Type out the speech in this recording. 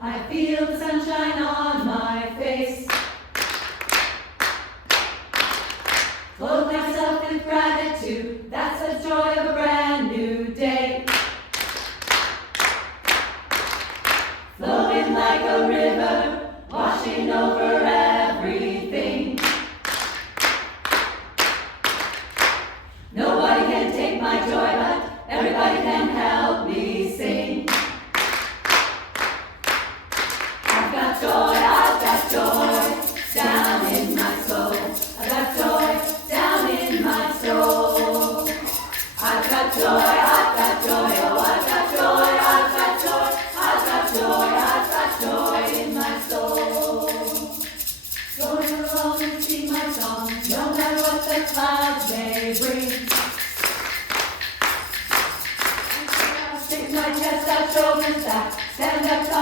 I feel the sunshine on my face. Clothe myself with gratitude, that's the joy of a brand new day. Flowing like a river, washing over everything. Nobody can take my joy, but everybody can help me sing. I've got joy down in my soul. I've got joy down in my soul. I've got joy, oh I've got joy, I've got joy, I've got joy, I've got joy in my soul. Joy will always be my song, no matter what the clouds may bring. I'll stick my chest out, shoulders back, stand up tall.